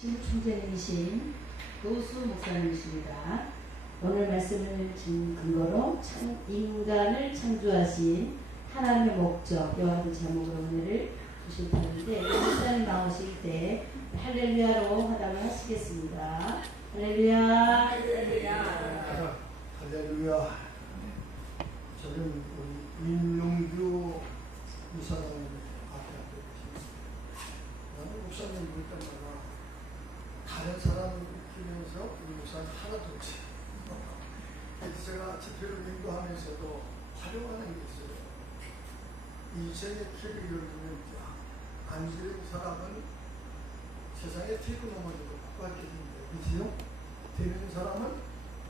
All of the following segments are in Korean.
신총재님이신 노수 목사님이십니다. 오늘 말씀을 근거로 인간을 창조하신 하나님의 목적과 같은 제목으로 은혜를 주신다는데, 목사님 나오실 때 할렐루야로 하담을 하시겠습니다. 할렐루야. 할렐루야. 할렐루야. 저는 우리 임용규 이사장님 앞에 계십니다. 나는 목사님 볼 때마다 다른 사람을 키우면서 우리 목사님 하나도 없어요. 그래서 제가 집회를 인도하면서도 활용하는 게 있어요. 인생의 길을 열면 안 지른 사람은 세상에 뒤로 넘어져도 바꿔지는데, 그지요? 되는 사람은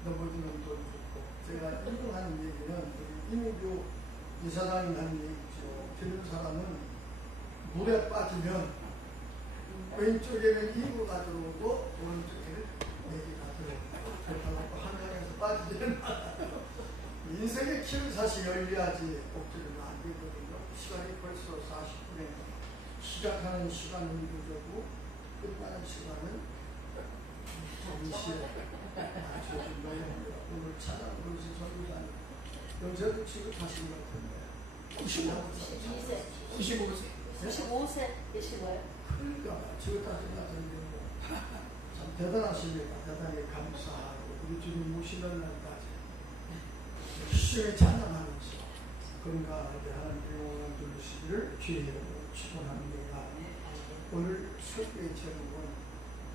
넘어지는 돈 좋고. 제가 인도하는 얘기는 우리 임용규 이사장이 하는 얘기죠. 되는 사람은 물에 빠지면 왼쪽에는 이구가 들어오고 오른쪽에는 내기가 들어오고, 그렇다고 한강에서 빠지지는 않아요. 인생의 길은 사실 열려야지 꼭지르면 안 되거든요. 시간이 벌써 40분에 시작하는 시간은 늦어고 끝나는 시간은 동시에 맞춰준 거예요. 오늘 찬양 그릇이 전부자니 연세도 취급하신 것 같은데 95세 되시고요. 그러니까 지금까지 같은데 참 대단하십니다. 대단히 감사하고 우리 주님 모시는 날까지 열심히 찬양하면서 건강하게 하나님의 영광을 누리시기를 주의로 축원합니다. 오늘 설교의 제목은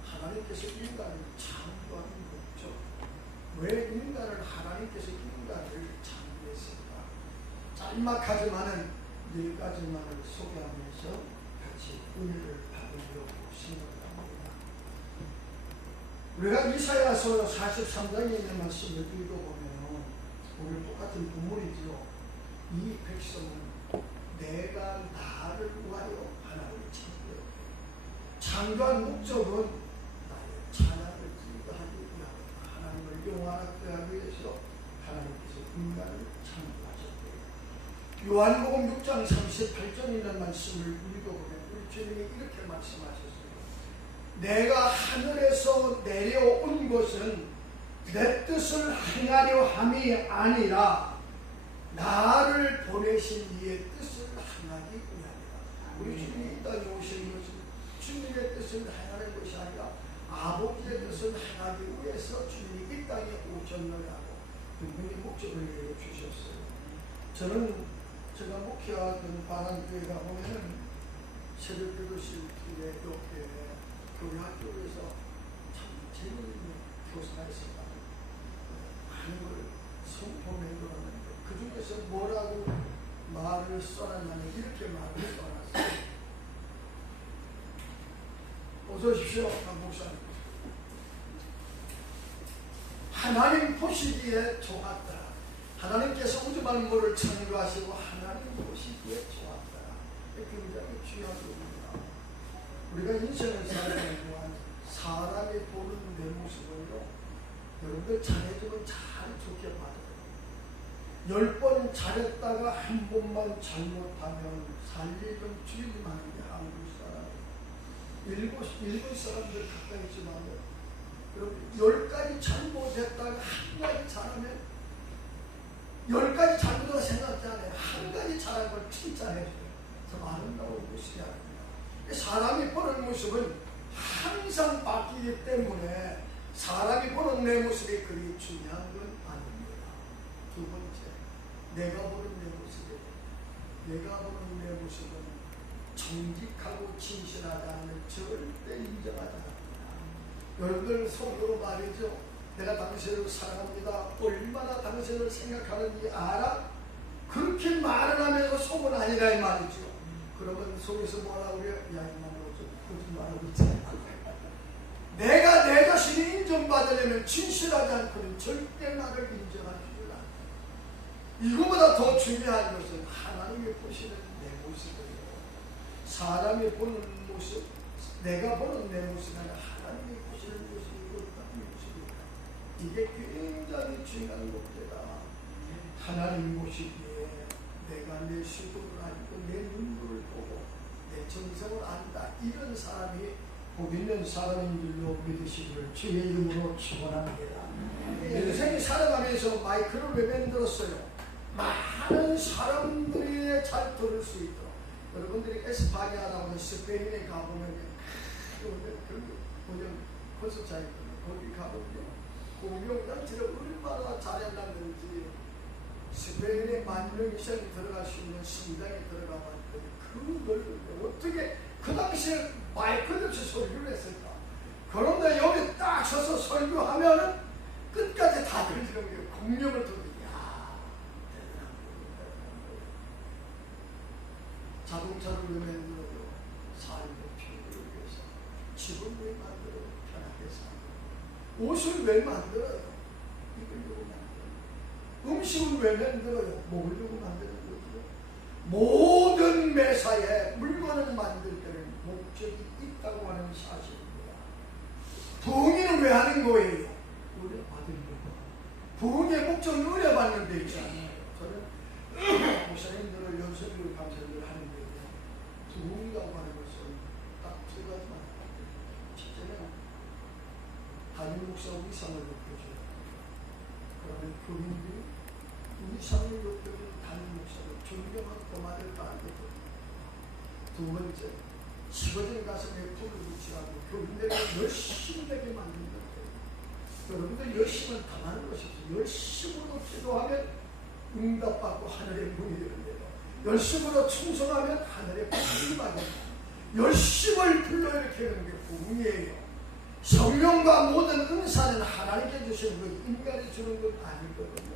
하나님께서 인간을 창조하는 목적. 왜 인간을 하나님께서 인간을 창조했을까? 짤막하지만은 네 가지만을 소개하면서 같이 은혜를 받으려고 생각합니다. 우리가 이사야서 43장에 있는 말씀을 읽어보면 오늘 똑같은 본문이죠. 이 백성은 내가 나를 위하여 하나님을 창조했다. 창조한 목적은 나의 찬양을 증거하기 위하여, 하나님을 영화롭게 하기 위해서 하나님께서 인간을 창조하셨대요. 요한복음 6장 38절 있는 말씀을 읽어보면 우리 주님이 이렇게 말씀하셨어요. 내가 하늘에서 내려온 것은 내 뜻을 행하려 함이 아니라 나를 보내신 이의 뜻을 행하기 위함이다. 우리 주님이 이 땅에 오신 것은 주님의 뜻을 행하는 것이 아니라 아버지의 뜻을 행하기 위해서 주님이 이 땅에 오셨느냐고 분명히 목적을 주셨어요. 저는 제가 목회하던 반환교회 가보면 새벽기도 실기에 옆에 교회 학교에서 참 재미있는 교사가 있었다. 많은 걸 성품에 들었는데 그 중에서 뭐라고 말을 써놨냐면 이렇게 말을 써놨어요. 어서 오십시오, 강 목사님. 하나님 보시기에 좋았다. 하나님께서 우주 만물을 창조하시고 하나님 보시기에 좋았다. 굉장히 중요한 부분입니다. 우리가 인생을 살아가는 동안 사람이 보는 내 모습을요, 여러분들 잘해주면 잘 좋게 받아요. 10번 잘했다가 한 번만 잘못하면 살리 좀 주의만 하는 게 한국 사람. 일본 사람들 가까이 있지만 여러분 10가지 잘못했다가 한 가지 잘하면 10가지 잘못을 생각지 않아요. 한 가지 잘한 걸 칭찬해줘요. 참 아름다운 모습이 아닙니다. 사람이 보는 모습은 항상 바뀌기 때문에 사람이 보는 내 모습이 그리 중요한 건 아닙니다. 두 번째, 내가 보는 내 모습이, 내가 보는 내 모습은 정직하고 진실하지 않으면 절대 인정하지 않습니다. 여러분들 속으로 말이죠. 내가 당신을 사랑합니다. 얼마나 당신을 생각하는지 알아? 그렇게 말을 하면서 속은 아니라 이 말이죠. 그러면 속에서 뭐라고 그래요? 야, 이만으로 좀 거짓말하고 있잖아. 내가 내 자신이 인정받으려면 진실하지 않고는 절대 나를 인정할 줄 안다. 이거보다 더 중요한 것은 하나님이 보시는 내 모습이에요. 사람이 보는 모습, 내가 보는 내 모습이 아니라 하나님이 보시는 모습이고 어떤 모습이다. 이게 굉장히 중요한 것이다. 하나님 보시기에 내가 내 수고를 알고 내 눈물을 보고 내 정성을 안다. 이런 사람이 복 있는 사람인 줄로 믿으시기를 주의 이름으로 축원합니다. 인생이 살아가면서 마이크를 왜 만들었어요? 많은 사람들이 잘 들을 수 있도록. 여러분들이 에스파냐라고 스페인에 가보면 그냥 콘서트장이 있거든요. 거기 가보면 공룡단체를 얼마나 잘해놨는지 스페인에 10,000명 이상이 들어갈 수 있는 성당에 들어가봤더니 그걸 어떻게 그 당시에 마이크를 없이 설교를 했을까? 그런데 여기 딱 서서 설교하면은 끝까지 다 들리는 거예요. 공룡을 듣고 야 대단한 거예요. 자동차를 왜 만들어요? 삶의 필요를 위해서. 집을 왜 만들어요? 편하게 살고. 옷을 왜 만들어요? 입으려고 만들어요. 음식을 왜 만들어요? 먹으려고 만드는 거죠. 모든 매사에 물건을 만들 때는 목적이 있다고 하는 사실입니다. 부흥회는 왜 하는 거예요? 의뢰 받으려고. 부흥의 목적은 의뢰 받는 데 있잖아요. 저는 목사님들을 연습을 감사를 하는데 부흥이라고 하는 것은 딱 두 가지만. 첫째는 담임 목사 위상을 높여줘요. 그러면 교인들이 위상을 높여주는 담임 목사를 존경하고 말을 알거든요. 두 번째, 식어진 가슴에 불을 붙이라고 교인들을 열심히 되게 만드는 거예요. 여러분들 열심을 당하는 것이 없어요. 열심으로 기도하면 응답받고 하늘의 문이 열립니다. 열심으로 충성하면 하늘의 문이 열립니다. 열심을 불러일으키는 게 부흥이에요. 성령과 모든 은사는 하나님께 주시는 것, 인간이 주는 건 아니거든요.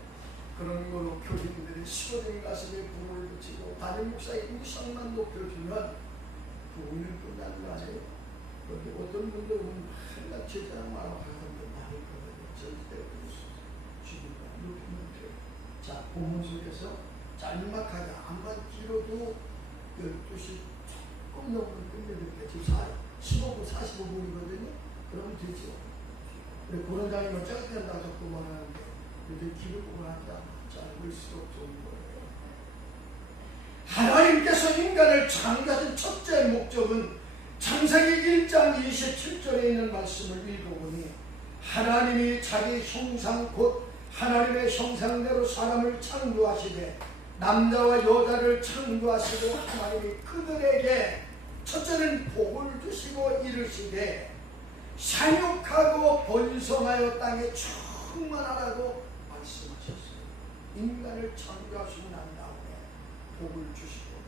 그런 거로 교인들이 식어진 가슴에 불을 붙이고 담임 목사의 위상만 높여주면 부흥은 끝나는 거 아니에요. 그런데 어떤 분들은 맨날 제자랑 말하고 하는 분 많이 있거든요. 절대 죽이고 높이면 돼요. 자, 본문 속에서 짤막하게 안만 길어도 12시 조금 넘으면 끝내니까 지금 15분, 45분이거든요. 그러면 되죠. 그래, 고런장이면 짧게 한다고 자꾸 말하는데 이렇게 길을 보고 하니까 짧을수록 좋은 거예요. 하나님께서 인간을 창조하신 첫째 목적은 창세기 1장 27절에 있는 말씀을 읽어보니 하나님이 자기 형상 곧 하나님의 형상대로 사람을 창조하시되 남자와 여자를 창조하시고 하나님이 그들에게 첫째는 복을 주시고 이르시되 생육하고 번성하여 땅에 충만하라고 말씀하셨어요. 인간을 창조하시고 난 다음에 복을 주시고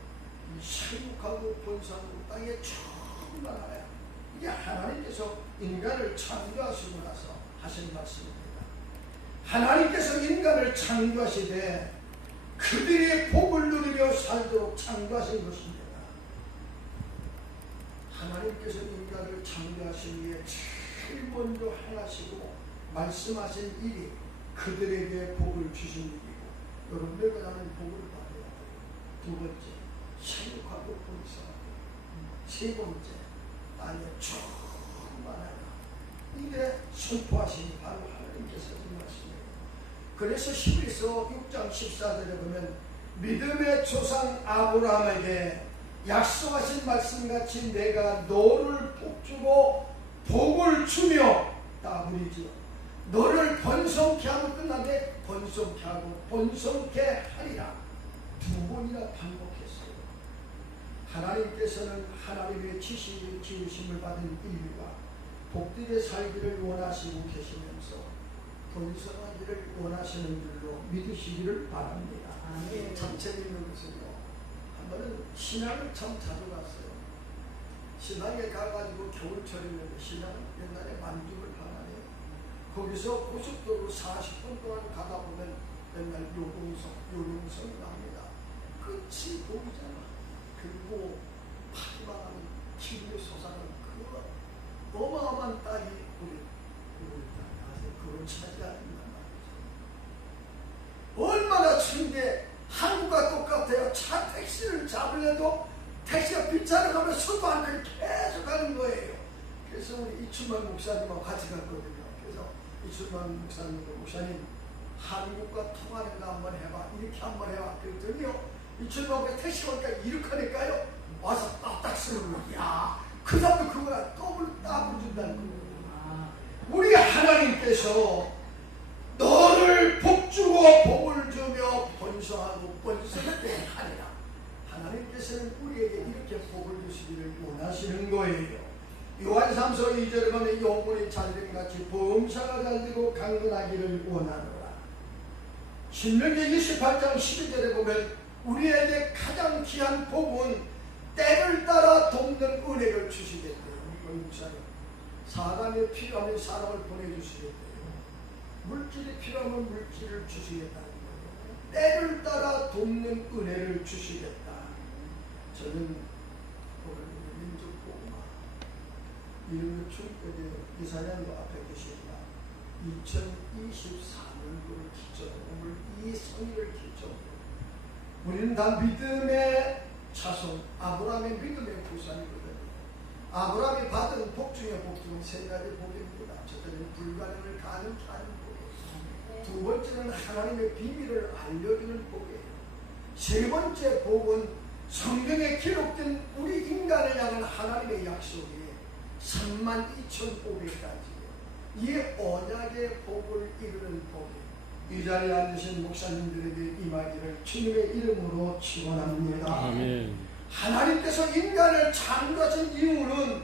이 생육하고 번성하고 땅에 충만하여, 이게 하나님께서 인간을 창조하시고 나서 하신 말씀입니다. 하나님께서 인간을 창조하시되 그들이 복을 누리며 살도록 창조하신 것입니다. 하나님께서 인간을 창조하신 위에 제일 먼저 행하시고 말씀하신 일이 그들에게 복을 주신 일이고, 여러분들 그다음에 복을 받아야 돼요. 두 번째, 생육하고 번성하고, 세 번째, 땅에 충만하라. 이게 선포하신 바로 하나님께서 하신 말씀이에요. 그래서 히브리서 6장 14절에 보면 믿음의 조상 아브라함에게 약속하신 말씀같이 내가 너를 복주고 복을 주며 따블이지요. 너를 번성케 하고 끝나게 번성케 하고 번성케 하리라. 두 번이나 반복했어요. 하나님께서는 하나님의 지으심을 받은 인류가 복되게 살기를 원하시고 계시면서 번성하기를 원하시는 줄로 믿으시기를 바랍니다. 참 재미있는 것은요, 한 번은 신앙을 참 자주 갔어요. 신앙에 가가지고 겨울철이면 신앙은 옛날에 만주를 하나요. 거기서 고속도로 40분 동안 가다 보면 맨날 요령성이 나옵니다. 끝이 보이잖아. 그리고 파리만한 기름이 솟아는 그 어마어마한 땅이 우리 땅이 그걸 차지하는 말이죠. 얼마나 추운 게 한국과 똑같아요. 차 택시를 잡으려도 택시가 빗자루 가면 서도 안 되고 계속 가는 거예요. 그래서 우리 이춘만 목사님하고 같이 갔거든요. 그래서 이춘만 목사님 한국과 통하는 거 한번 해봐. 이렇게 한번 해봐. 그랬더니요, 이춘만 목사 택시 오니까 이렇게 하니까요, 와서 딱딱 쓰는 거야. 그 사람도 그거랑 답을 준다는 거예요. 우리 하나님께서 너를 복주고 복을 주며 번성하고 번성되게 하리라. 하나님께서는 우리에게 이렇게 복을 주시기를 원하시는 거예요. 요한삼서 2절에 보면 영혼이 잘됨같이 범사가 잘되고 강건하기를 원하노라. 신명기 28장 12절에 보면 우리에게 가장 귀한 복은 때를 따라 돕는 은혜를 주시겠대요. 사람이 필요하면 사람을 보내주시겠대요. 물질이 필요하면 물질을 주시겠다는 거예요. 때를 따라 돕는 은혜를 주시겠다. 저는 오늘 민족복음화 이름을 충격에 이사야도 앞에 계십니다. 2024년도를 기점으로 이 성의를 기점으로 우리는 다 믿음의 자손, 아브라함의 믿음의 후손이거든요. 아브라함이 받은 복 중에 복 중에 세 가지 복입니다. 첫째는 불가능을 가능케 하는 복이에요. 두 번째는 하나님의 비밀을 알려주는 복이에요. 세 번째 복은 성경에 기록된 우리 인간을 향한 하나님의 약속이 32,500가지예요. 이 언약의 복을 이루는 복이에요. 이 자리에 앉으신 목사님들에게 임하기를 주님의 이름으로 축원합니다. 아멘. 하나님께서 인간을 창조하신 이유는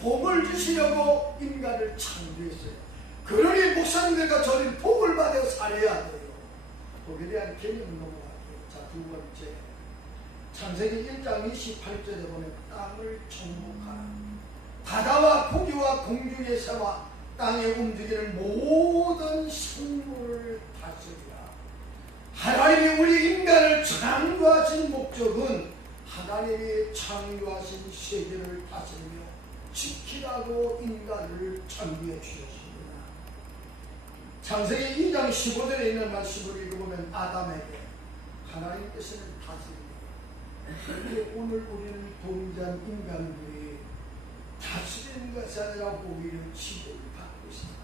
복을 주시려고 인간을 창조했어요. 그러니 목사님들과 저는 복을 받아 살아야 돼요. 복에 대한 개념을 넘어갈게요. 자, 두 번째, 창세기 1장 28절에 보면 땅을 정복하라. 바다와 고기와 공중의 새와 땅에 움직이는 모든 생물을 다스리라. 하나님이 우리 인간을 창조하신 목적은 하나님이 창조하신 세계를 다스리며 지키라고 인간을 창조해 주셨습니다. 창세기 2장 15절에 있는 말씀을 읽어보면 아담에게 하나님께서는 다스립니다. 그런데 오늘 우리는 동일한 인간들이 다스리는 것이 아니라 오히려 지배를 받고 있습니다.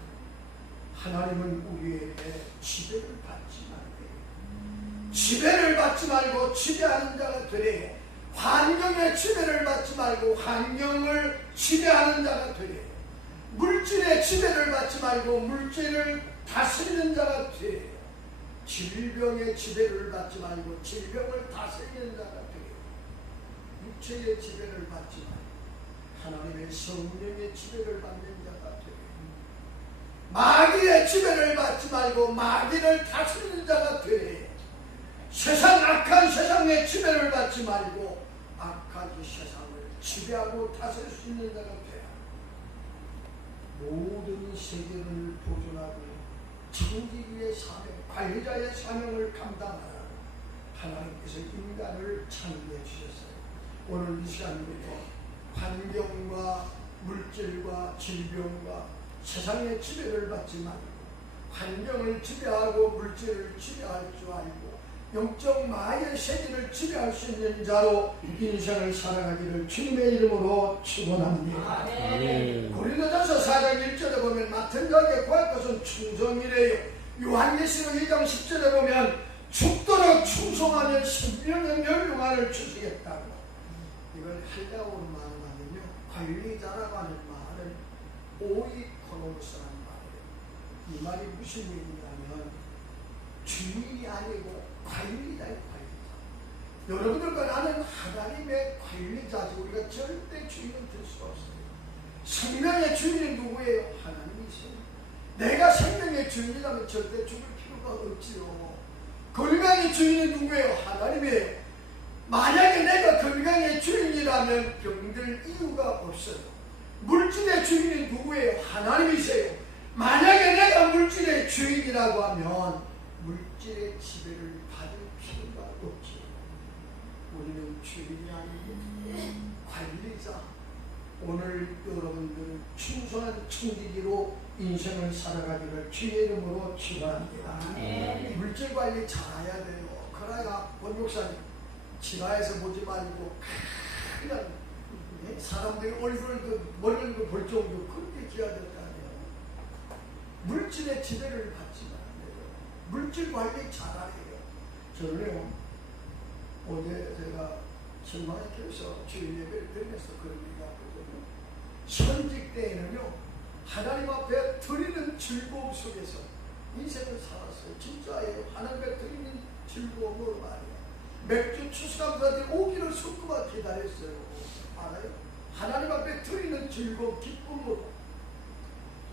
하나님은 우리에게 지배를 받지 말고 지배를 받지 말고 지배하는 자가 되래. 환경의 지배를 받지 말고 환경을 지배하는 자가 되래. 물질의 지배를 받지 말고 물질을 다스리는 자가 되래. 질병의 지배를 받지 말고 질병을 다스리는 자가 되래. 육체의 지배를 받지 말고 하나님의 성령의 지배를 받는 자가 되래. 마귀의 지배를 받지 말고 마귀를 다스리는 자가 되래. 세상 악한 세상의 지배를 받지 말고 악한 세상을 지배하고 다스릴 수 있는 자가 되라. 모든 세계를 보존하고 창조기의 사명, 관리자의 사명을 감당하라. 하나님께서 인간을 창조해 주셨어요. 오늘 이 시간부터 환경과 물질과 질병과 세상의 지배를 받지 말고 환경을 지배하고 물질을 지배할 줄 알고 영적 마의 세계를 지배할 수 있는 자로 인생을 살아가기를 주님의 이름으로 축원합니다. 고린도전서 4장 1절에 보면 맡은 자에게 구할 것은 충성이래요. 요한계시록 2장 10절에 보면 죽도록 충성하면 생명의 멸류관을 주시겠다고. 이걸 헬라어로 말하면요, 관리자라고 하는 말은 오이코노무스라는 말이에요. 이 말이 무슨 얘기냐면 주인이 아니고 관리자의 관리자. 여러분들과 나는 하나님의 관리자지. 우리가 절대 주인은 될 수 없어요. 생명의 주인은 누구예요? 하나님이세요. 내가 생명의 주인이라면 절대 죽을 필요가 없지요. 건강의 주인은 누구예요? 하나님이에요. 만약에 내가 건강의 주인이라면 병들 이유가 없어요. 물질의 주인은 누구예요? 하나님이세요. 만약에 내가 물질의 주인이라고 하면 물질의 지배를 받을 필요가 없지. 우리는 주인이 아니고 관리자. 오늘 여러분들은 충성한 청지기로 인생을 살아가기를 주의 이름으로 축원합니다. 물질 관리 잘해야 돼요. 그래야 권목사님 지하에서 보지 말고 그냥 사람들이 머리를 볼 정도 그렇게 기해야 될 거 아니에요. 물질의 지배를 받지 말아요. 물질 관리 잘해야 돼요. 저는요, 어제 제가 신방에 교회에서 주일 예배를 드리면서 그런 얘기가 하거든요. 현직 때에는요, 하나님 앞에 드리는 즐거움 속에서 인생을 살았어요. 진짜예요. 하나님 앞에 드리는 즐거움으로 말이에요. 맥주 추수감사들이 오기를 손꼽아 기다렸어요. 알아요? 하나님 앞에 드리는 즐거움, 기쁨으로.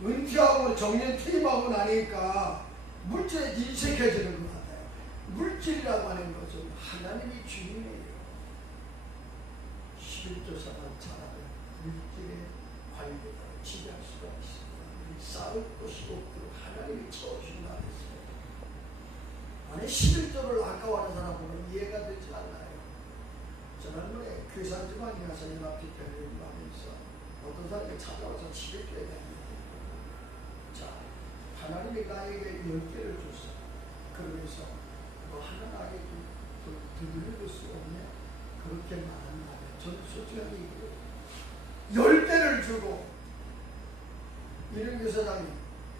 은퇴하고 정년 퇴임하고 나니까 물질에 인색해지는 것 같아요. 물질이라고 하는 것은 하나님이 주인이에요. 11조 생활 잘하면 물질의 관계가 지배할 수가 있습니다. 쌓을 것이 없도록 하나님이 채워준다 했어요. 아니 11조를 아까워하는 사람은 이해가 되지 않아요. 지난번에 귀산지방에 가서 연합 집회를 하면서 어떤 사람이 찾아와서 11조에 대한 자, 하나님이 나에게 10개를 줬어. 그러면서 너 하나 나에게 좀 드릴 수 없냐? 그렇게 말한 말에 저는 솔직하게 10개를 주고 이른규 사장님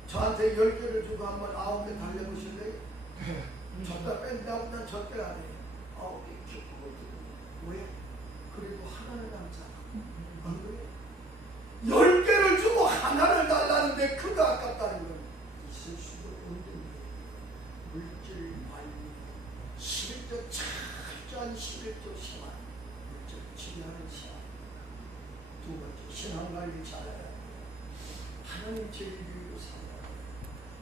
저한테 10개를 주고 한번 9개 달려보실래요? 졌다 뺀다고 난 절대 안 해요. 9개 기쁘고 왜? 그리고 하나를 남잖아. 안 그래? 10개를 주고 하나를 달라는데 그거 아깝다는 건 있을 수도 없는 거예요. 물질 관리 11조 철저한 11조 생활 물질 지배하는 생활. 두 번째 신앙관리 잘해야 돼요. 하나님 제일주의로 살아야 돼요.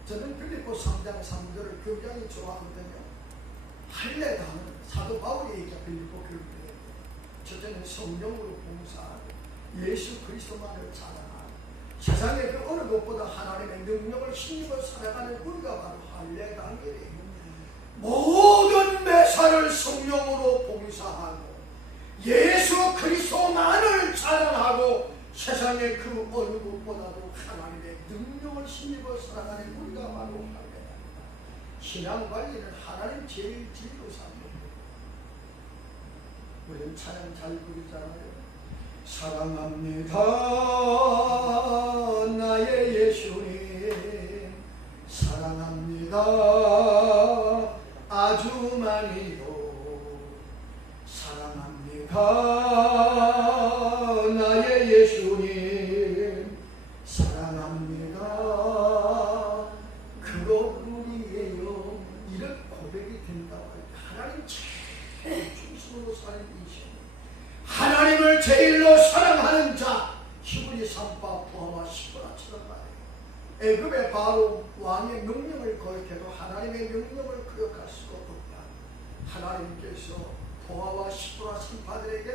저는 빌립보 3장 3절을 굉장히 좋아하거든요. 할례당은 사도 바울이 얘기한 빌립보 교회에 첫째는 성령으로 봉사하고 예수 그리스도만을 자랑하고 세상의 그 어느 것보다 하나님의 능력을 힘입어 살아가는 우리가 바로 할례당이에요. 모든 매사를 성령으로 봉사하고 예수 그리스도만을 자랑하고 세상의 그 어느 것보다도 하나님의 능력을 힘입어 살아가는 우리가 바로 할례당이다. 신앙관리는 하나님 제일 지혜로 삽니다. 우리는 찬양 잘 부르잖아요. 사랑합니다 나의 예수님 사랑합니다 아주 많이요 사랑합니다 나의 예수님 사랑합니다 그것뿐이에요. 이런 고백이 된다고 할 때 하나님 제일 중심으로 사는 인생 하나님을 제일로 사랑하는 자 히브리 3파 부하와 시보라처럼 말해요. 애굽의 바로 왕의 명령을 거역해도 하나님의 명령을 거역할 수가 없다. 하나님께서 부하와 시보라 3파들에게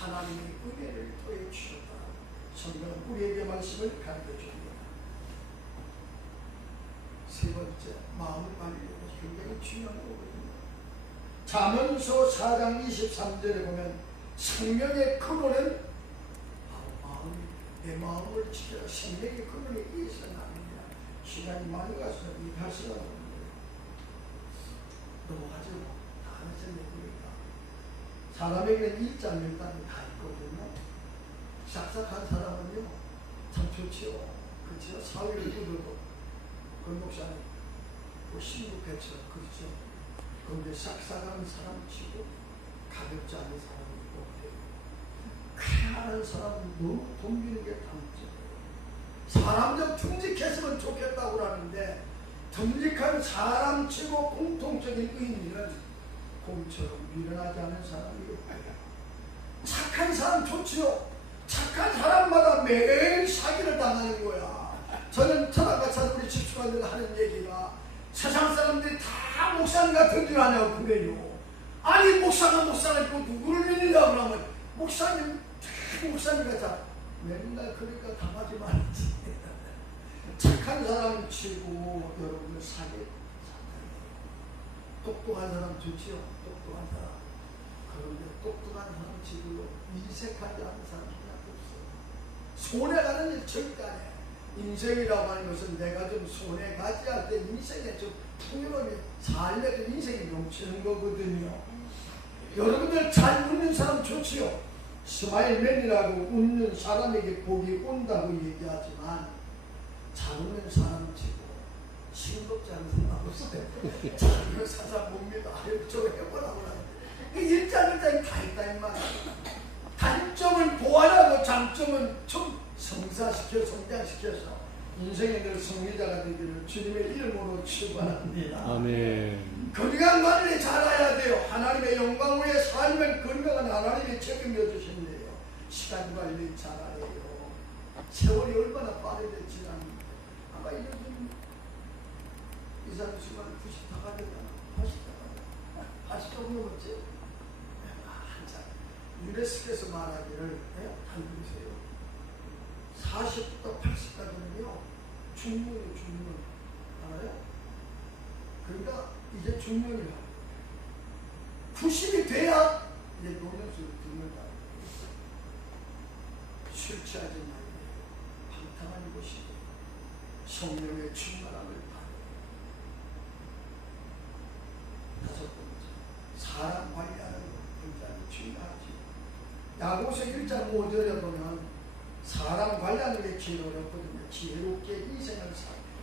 하나님의 은혜를 더해 주셨다. 성경은 우리에게 말씀을 가르쳐줍니다. 세 번째, 마음을 관리하는 것이 굉장히 중요한 거거든요. 잠언서 4장 23절에 보면 생명의 근원은 바로 마음입니다. 내 마음을 지켜라. 생명의 근원이 이에서 납니다. 시간이 많이 가서 이 발생을 하는 거예요. 넘어가죠. 다 하나씩 내보니까 사람에게는 일장일단이 다 있거든요. 싹싹한 사람은요 참 좋지요. 그렇죠. 사회를 뜯어도 권목사님 뭐 신국회처럼 그렇죠. 그런데 싹싹한 사람 치고 가볍지 않은 사람이 없대요. 쾌활한 사람은 너무 덤비는 게 단점이에요. 사람 좀 듬직했으면 좋겠다고 하는데 듬직한 사람 치고 공통적인 의미는 곰처럼 밀어나지 않은 사람이 없대요. 착한 사람 좋지요. 착한 사람마다 매일 사기를 당하는 거야. 저는 철학가차 우리 집사람들 하는 얘기가 세상 사람들이 다 목사님 같은 줄 아냐고 그래요. 아니 목사가 목사를 또 누구를 믿는다고 그러면 목사님 같아. 맨날 그러니까 당하지 말지. 착한 사람은 치고 여러분을 사게 똑똑한 사람 좋지요. 똑똑한 사람. 그런데 똑똑한 사람 치고요 인색하지 않은 사람이 하나도 없어요. 손해가는 일 절대 안 해요. 인생이라고 하는 것은 내가 좀 손해가지 할 때 인생에 좀 풍요로움이 삶에 좀 인생이 넘치는 거거든요. 여러분들 잘 웃는 사람 좋지요. 스마일맨이라고 웃는 사람에게 복이 온다고 얘기하지만 잘 웃는 사람 치고 싱겁지 않은 사람 없어요. 잘 웃는 사람 봅니다. 아유 저거 해보라고 하는데 일장일장이 다 있다 이 말이야. 단점을 보완하고 장점은 좀 성사시켜 성장시켜서 인생의 늘 승리자가 되기를 주님의 이름으로 축원합니다. 아멘. 건강 관리 잘해야 돼요. 하나님의 영광 위에 살면 건강은 하나님이 책임져 주신대요. 시간 관리 잘해야 해요. 세월이 얼마나 빠르게 지납니까? 아마 요즘 이상수만 90다 가되잖아. 80다 가되 80도 넘었지? 한참 유네스코에서 말하기를 잘 들으세요. 40부터 80까지는요 중년이에요. 중년 알아요? 그러니까 이제 중년이라 90이 돼야 이제 노년수를 듣는다. 술 취하지 말고 방탕한 곳이고 성령의 충만함을 받고. 다섯 번째, 사람 관리하는 것 굉장히 중요하지. 야고보서 1장 5절에 보면 사람 관리하는 게 지혜롭거든요. 지혜롭게 인생을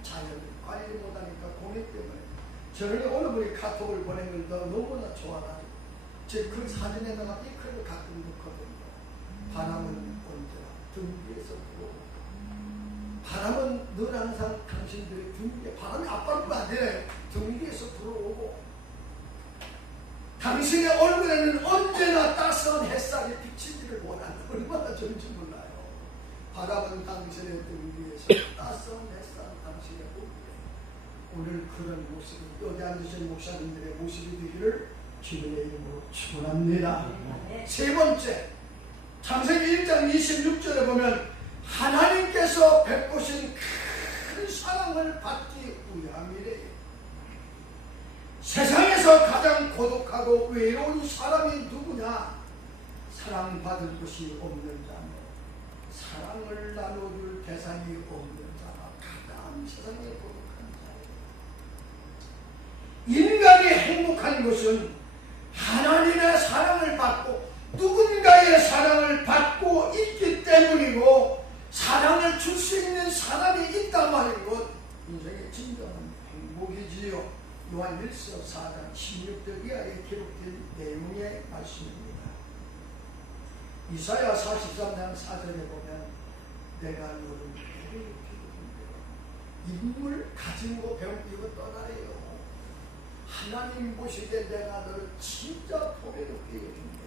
자연을 관리 못하니까 고민 때문에. 저는 어느 분이 카톡을 보낸 걸 너무나 좋아가지고 그 사진에다가 이 글을 가끔 넣거든요. 바람은 언제나 등 위에서 불어오고 바람은 늘 항상 당신들의 등 위에 바람이 앞바람도 안 되나요? 등 위에서 불어오고 당신의 얼굴에는 언제나 따스한 햇살이 비치기를 원하는 얼마나 좋은지 몰라요. 바람은 당신의 등 위에서 따스한 햇살 당신의 얼굴에 오늘 그런 모습이 여기 앉으신 목사님들의 모습이 되기를 주님의 이름으로 축원합니다. 세 번째, 창세기 1장 26절에 보면 하나님께서 베푸신 큰 사랑을 받기 위함이래요. 세상에서 가장 고독하고 외로운 사람이 누구냐? 사랑받을 것이 없는 자며 사랑을 나눠줄 대상이 없는 자가 가장 세상에 고독한 자예요. 인간이 행복한 것은 하나님의 사랑을 받고 누군가의 사랑을 받고 있기 때문이고 사랑을 줄 수 있는 사람이 있단 말인 것 인생의 진정한 행복이지요. 요한 1서 4장 16절 이하에 기록된 내용의 말씀입니다. 이사야 43장 4절에 보면 내가 너를 배려롭게 여긴대요. 인물 가지고 배우고 떠나래요. 하나님 보시기에 내가 너를 진짜 보배롭게 여긴대.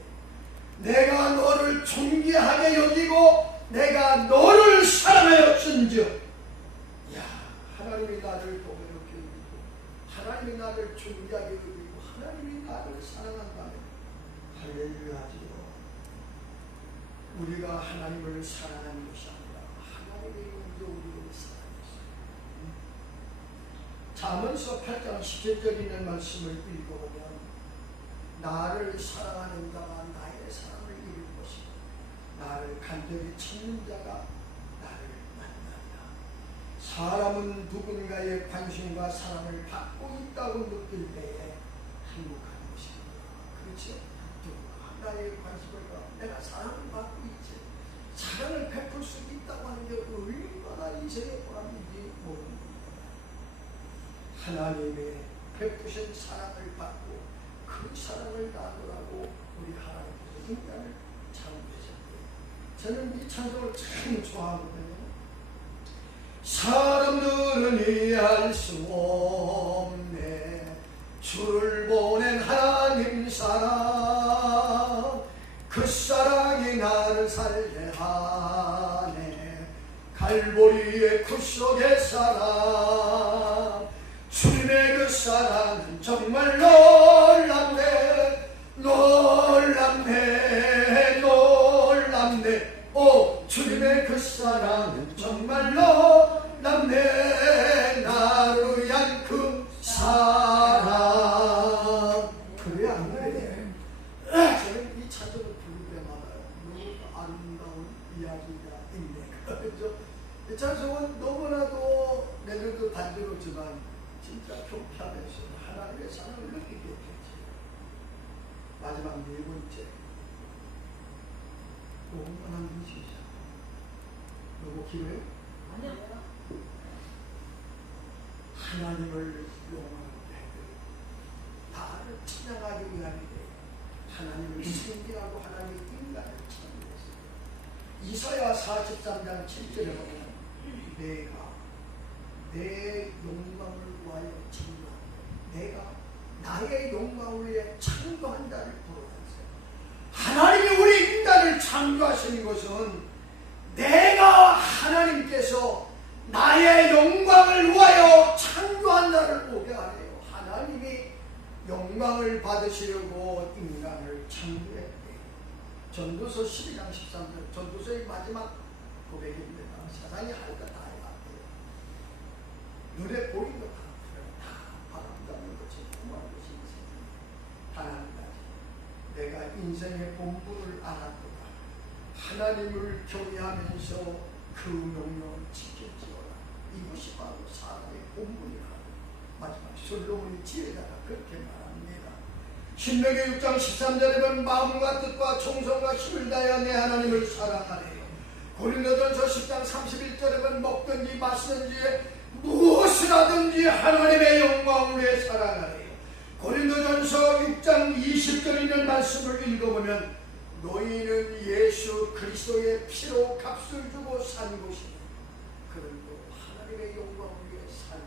내가 너를 존귀하게 여기고 내가 너를 사랑하여 준즉 야 하나님이 나를 보배롭게 여기고 하나님이 나를 존귀하게 여기고 하나님이 나를 사랑한다면 할렐루야지요. 우리가 하나님을 사랑하는 것이 아니라 하나님이 먼저 우리를 사랑했어요. 잠언서 8장 17절 있는 말씀을 읽어보면 나를 사랑하는 자가 나의 사랑을 이룰 것이고 나를 간절히 찾는 자가 나를 만나리라. 사람은 누군가의 관심과 사랑을 받고 있다고 느낄 때에 행복한 것입니다. 그렇지? 누군가의 관심을 받고 내가 사랑을 받고 있지. 사랑을 베풀 수 있다고 하는 게 얼마나 인생의 보람인지 모르는 겁니다. 하나님의 베푸신 사랑을 받고 그 사랑을 나누라고 우리 하나님께서 인간을 창조하셨대요. 저는 이 찬송을 참 좋아하거든요. 사람들은 이해할 수 없네 주를 보낸 하나님 사랑 그 사랑이 나를 살게 하네 갈보리의 구속의 사랑 주님의 그 사랑은 정말 놀랍네 놀랍네 놀랍네 오 주님의 그 사랑은 정말 놀랍네 나를 위한 그 사랑 그래 안 그래? 저는 이 찬송을 부를 때마다 너무 아름다운 이야기가 있네. 그렇죠? 이 찬송은 너무나도 내들도 단조롭지만 진짜 경쾌하면서 하나님의 사랑을 느끼게 했겠지. 마지막 네 번째 너무나 무시자. 너무 길어요? 아니요. 하나님을 영원하게 해드리고 나를 찬양하기 위함이래. 하나님을 섬기라고 하나님이 인간을 창조했습니다. 이사야 43장 7절에 보면 내가 내 영광을 위하여 창조한다. 내가 나의 영광을 위해 창조한다를 부르면서 하나님이 우리 인간을 창조하시는 것은 내가 하나님께서 나의 영광을 위하여 창조한다를 보게 하네요. 하나님이 영광을 받으시려고 인간을 창조했대요. 전도서 12장 13절 전도서의 마지막 고백입니다. 세상이 할 것 다 해봤대요. 눈에 보이는 것 다 바람잡는 것이 꿈하는 것이 인생입니다. 단 한 가지 내가 인생의 본분을 알았도다. 하나님을 경외하면서 그 명령을 지킬지어다. 이것이 바로 사람의 본분이라. 마지막 솔로몬이 지혜자가 그렇게 말합니다. 신명기 6장 13절에 보면 마음과 뜻과 총성과 힘을 다하여 내 하나님을 사랑하래요. 고린도전서 10장 31절에 보면 먹든지 마시든지 무엇을 하든지 하나님의 영광을 위해 사랑하래요. 고린도전서 6장 20절에 있는 말씀을 읽어보면 너희는 예수 그리스도의 피로 값을 주고 산 것이니 그런도 하나님의 영광을 위해 살라.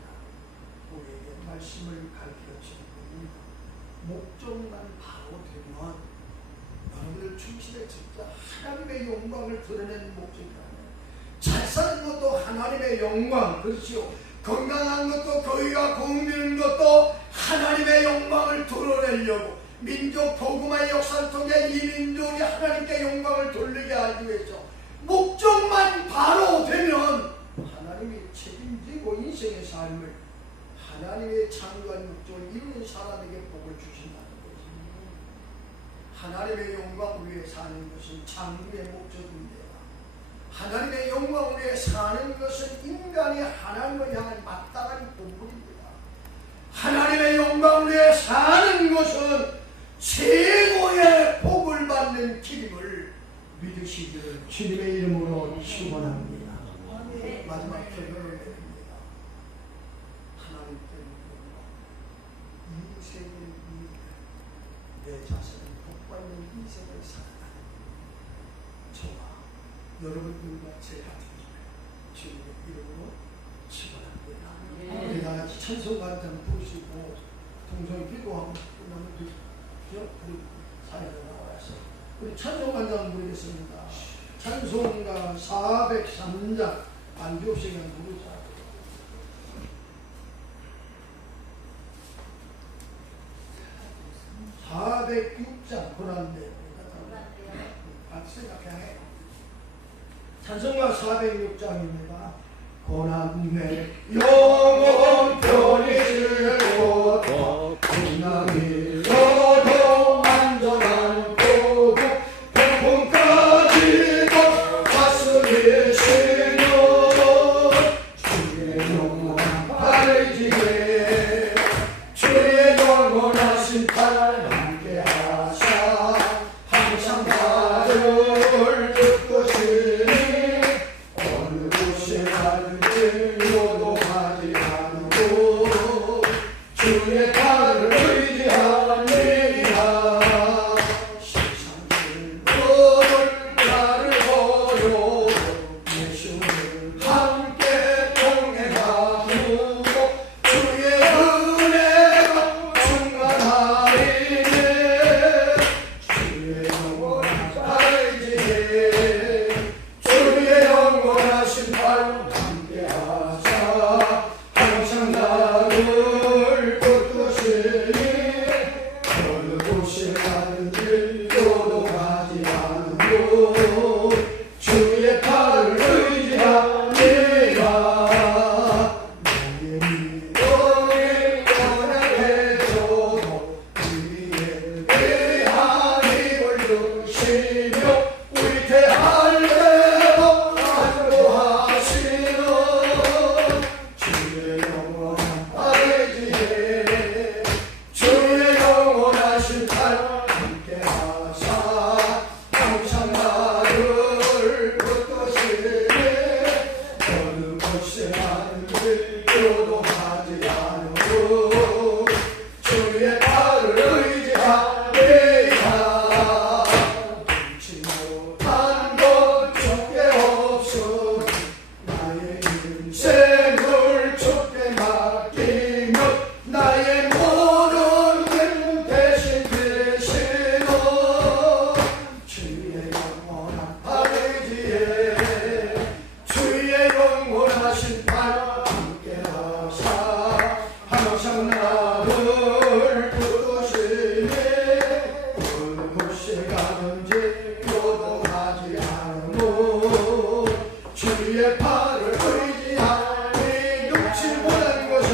우리에게 말씀을 가르쳐주는 겁니다. 목적만 바로 되면 여러분들 중심에 진짜 하나님의 영광을 드러내는 목적이라면 잘 사는 것도 하나님의 영광, 그렇지요. 건강한 것도 교회가 공유되는 것도 하나님의 영광을 드러내려고 민족 복음화의 역사를 통해 이 민족이 하나님께 영광을 돌리게 하기 위해서 목적만 바로 되면 하나님이 책임지고 인생의 삶을 하나님의 창조한 목적을 이루는 사람에게 복을 주신다는 것입니다. 하나님의 영광을 위해 사는 것은 창조의 목적인데요. 하나님의 영광을 위해 사는 것은 인간이 하나님을 향한 마땅한 본분입니다. 하나님의 영광을 위해 사는 것은 최고의 복을 받는 길임을 믿으시기를 주님의 이름으로 축원합니다. 마지막 결론을 내립니다. 하나님께 인생을 위해 내 자신을 복받는 인생을 살아가는 저와 여러분들과 제가 주님의 이름으로 축원합니다. 우리 다 같이 찬송가 한 장 부르시고 동성 기도하고 끝나면 되죠. 그리고 사연을 나와서 우리 찬송가 한 장 부르겠습니다. 찬송가 403장 안주없이가 부르자. 406장 고난대 같이 생각해. 찬송가 406장입니다. 고난의 영원 편이시고 고난이 너도 안전한 도구 평풍까지도 다스리시며 주의 영원한 발지에 주의 영원하신 팔 함께 하사 항상 나를 붙드시니 어느 곳에 가든지 요동하지 않고 주의 팔을 의지하니라. 세상을 너를 가르고요 예수를 함께 동행하고 주의 은혜가 충만하리니 주의 영원한 발지에 주의 영원하신 팔 함께 하사 항상 나를 붙드시니 어느 곳에 가든지 요동하지 않고 주의 팔을 의지하니라. 나의 믿음이 원해져도 우리의 대한 힘을 주시며 우리 대할 때도 안도하시는 주의 영원한 발지에 주의 영원하신 팔 함께 하사 항상 나를 붙드시니 어느 곳에 가든지 요동하지 않고 주의 팔을 의지하리라. 영원하신 발 함께 하사 항상 나를 붙드시네 어느 곳에 가든지 요동하지 않으므로 주의 팔을 의지하니 눈치 못한 것은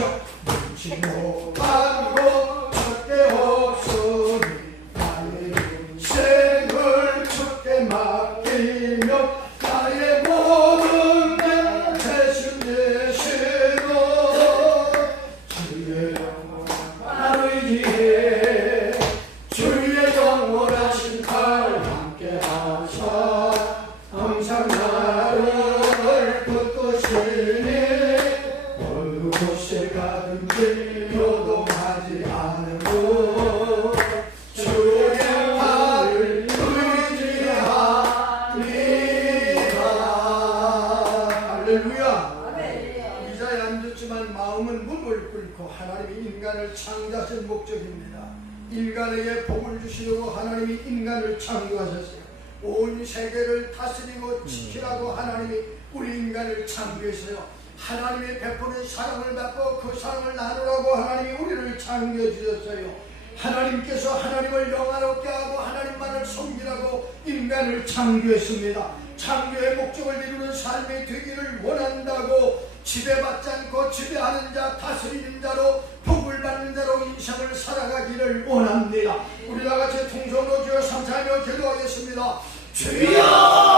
눈치 못한 것 절대 없으니 나의 인생을 주께 맡기며 나의 모든 것 대신 되시고 주의 영원한 의지에 주의 영원하신 팔 함께 하사 항상 나를 붙드시니 어느 곳에 가든지 요동하지 않으고 주의 팔을 의지하리라. 할렐루야. 이자에 앉았지만 마음은 무릎을 꿇고 하나님이 인간을 창조하신 목적입니다. 인간에게 복을 주시려고 하나님이 인간을 창조하셨어요. 온 세계를 다스리고 지키라고 하나님이 우리 인간을 창조했어요. 하나님이 베푸는 사랑을 받고 그 사랑을 나누라고 하나님이 우리를 창조해 주셨어요. 하나님께서 하나님을 영화롭게 하고 하나님만을 섬기라고 인간을 창조했습니다. 창조의 목적을 이루는 삶이 되기를 원한다고 지배받지 않고 지배하는 자, 다스리는 자로 복을 받는 자로 인생을 살아가기를 원합니다. 우리 다같이 통성으로 주여 삼사하며 기도하겠습니다. 주여